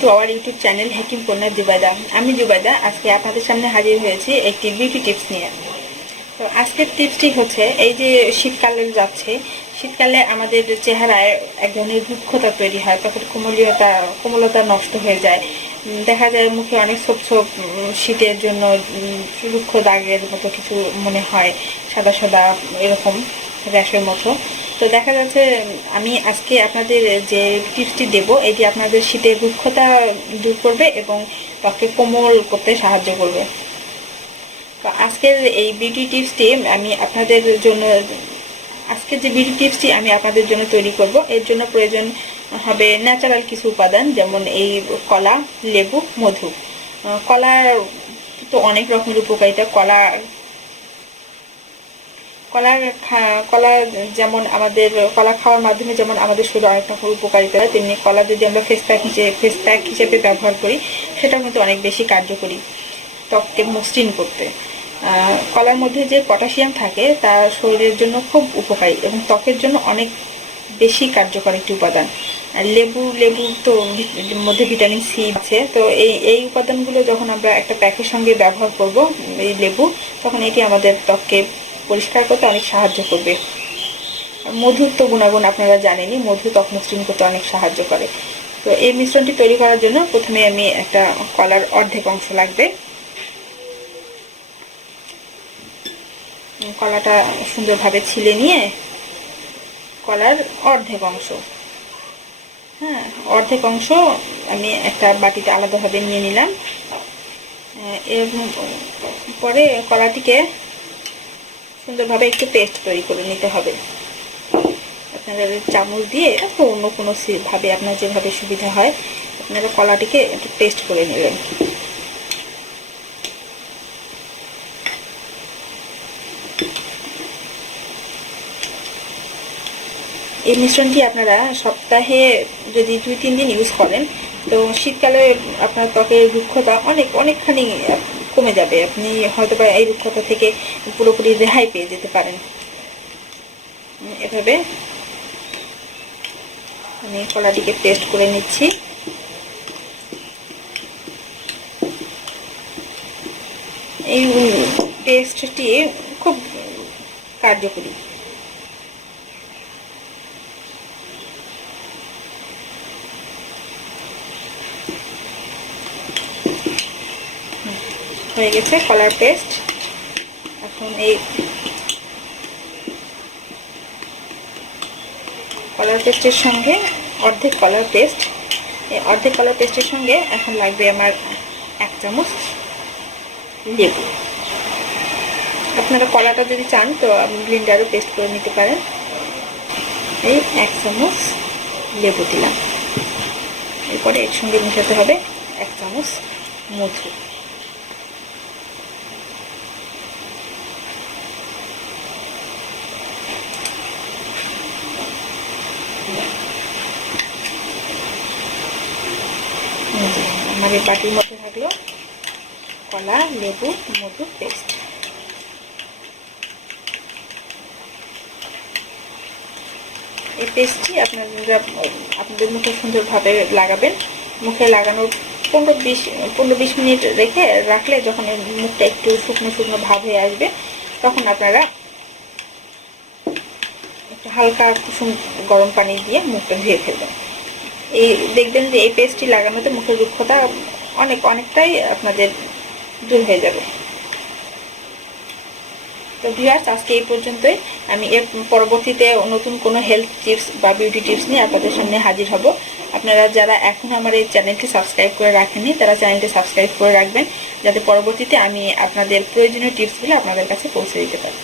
To our YouTube channel Hakim পণ্য জুবাইদা আমি জুবাইদা আজকে আপনাদের সামনে হাজির হয়েছি একটি বিউটি টিপস নিয়ে। তো আজকের টিপসটি হচ্ছে, এই যে শীতকালে যাচ্ছে, শীতকালে আমাদের চেহারায় এক ধরনের রুক্ষতা তৈরি হয়, তখন কোমলীয়তা, কোমলতা নষ্ট হয়ে যায়। দেখা যায় মুখে অনেক ছোপ ছোপ শীতের জন্য রুক্ষ দাগের মতো কিছু মনে হয়, সাদা সাদা, এরকম, র্যাশের মতো। তো দেখা যাচ্ছে, আমি আজকে আপনাদের যে টিপসটি দেব, এটি আপনাদের শীতের রুক্ষতা দূর করবে এবং ত্বককে কোমল করতে সাহায্য করবে। তো আজকের এই বিউটি টিপসটি আমি আপনাদের জন্য, আজকের যে বিউটি টিপসটি আমি আপনাদের জন্য তৈরি করব। এর জন্য প্রয়োজন হবে ন্যাচারাল কিছু উপাদান, যেমন এই কলা, লেবু, মধু। কলার তো অনেক রকমের উপকারিতা। কলা কলার কলা যেমন আমাদের, কলা খাওয়ার মাধ্যমে যেমন আমাদের শরীরে অনেক রকম উপকারিতা হয়, তেমনি কলা যদি আমরা ফেস প্যাক হিসেবে ফেস প্যাক হিসেবে ব্যবহার করি, সেটাও কিন্তু অনেক বেশি কার্যকরী ত্বককে মসৃণ করতে। কলার মধ্যে যে পটাশিয়াম থাকে, তা শরীরের জন্য খুব উপকারী এবং ত্বকের জন্য অনেক বেশি কার্যকর একটি উপাদান। লেবু লেবু তো মধ্যে ভিটামিন সি আছে, তো এই এই উপাদানগুলো যখন আমরা একটা প্যাকের সঙ্গে ব্যবহার করব, এই লেবু, তখন এটি আমাদের ত্বককে পরিষ্কার করতে অনেক সাহায্য করবে। মধুর তো গুণাগুণ আপনারা জানেনই, মধু ত্বক মসৃণ করতে অনেক সাহায্য করে। তো এই মিশ্রণটি তৈরি করার জন্য প্রথমে আমি একটা কলার অর্ধেক অংশ লাগবে। কলাটা সুন্দরভাবে ছিলে নিয়ে কলার অর্ধেক অংশ। হ্যাঁ অর্ধেক অংশ আমি একটা বাটিতে আলাদাভাবে নিয়ে নিলাম। এর পরে কলাটিকে সুন্দরভাবে একটু পেস্ট তৈরি করে নিতে হবে। আপনাদের চামচ দিয়ে তো অন্য কোনো ভাবে আপনার যেভাবে সুবিধা হয়, আপনারা কলাটিকে একটু পেস্ট করে নেবেন। এই মিশ্রণটি আপনারা সপ্তাহে যদি দুই, তিন দিন ইউজ করেন, তো শীতকালে আপনার ত্বকের রুক্ষতা অনেক, অনেকখানি কমে যাবে। আপনি হয়তো বা এই রুক্ষতা থেকে পুরোপুরি রেহাই পেয়ে যেতে পারেন। এভাবে আমি কলাটিকে পেস্ট করে নিচ্ছি। এই পেস্টটি খুব কার্যকরী। হয়ে গেছে কলার পেস্ট। এখন এই কলার পেস্টের সঙ্গে অর্ধেক কলার পেস্ট। এই অর্ধেক কলার পেস্টের সঙ্গে এখন লাগবে আমার এক চামচ লেবু। আপনারা কলাটা যদি চান, তো আপনি ব্লিন্ডারও পেস্ট করে নিতে পারেন। এই এক চামচ লেবু দিলাম। এরপরে এর সঙ্গে মেশাতে হবে এক চামচ মধু। এই বাটির মধ্যে থাকল কলা, লেবু, মধু, পেস্ট। এই পেস্টটি আপনারা আপনাদের মুখে সুন্দরভাবে লাগাবেন। মুখে লাগানোর পনেরো বিশ পনেরো বিশ মিনিট রেখে রাখলে যখন মুখটা একটু শুকনো শুকনো ভাব হয়ে আসবে, তখন আপনারা একটু হালকা কুসুম গরম পানি দিয়ে মুখটা ধুয়ে ফেলবেন। এই দেখবেন যে এই পেস্টটি লাগানোতে মুখের রুক্ষতা অনেক, অনেকটাই আপনাদের দূর হয়ে যাবে। তো ভিউয়ার্স আজকে এই পর্যন্তই। আমি এর পরবর্তীতে নতুন কোনো হেলথ টিপস বা বিউটি টিপস নিয়ে আপনাদের সামনে হাজির হব। আপনারা যারা এখন আমার এই চ্যানেলটি সাবস্ক্রাইব করে রাখেননি, তারা চ্যানেলটি সাবস্ক্রাইব করে রাখবেন। যাতে পরবর্তীতে আমি আপনাদের প্রয়োজনীয় টিপসগুলো আপনাদের কাছে পৌঁছে দিতে পারি।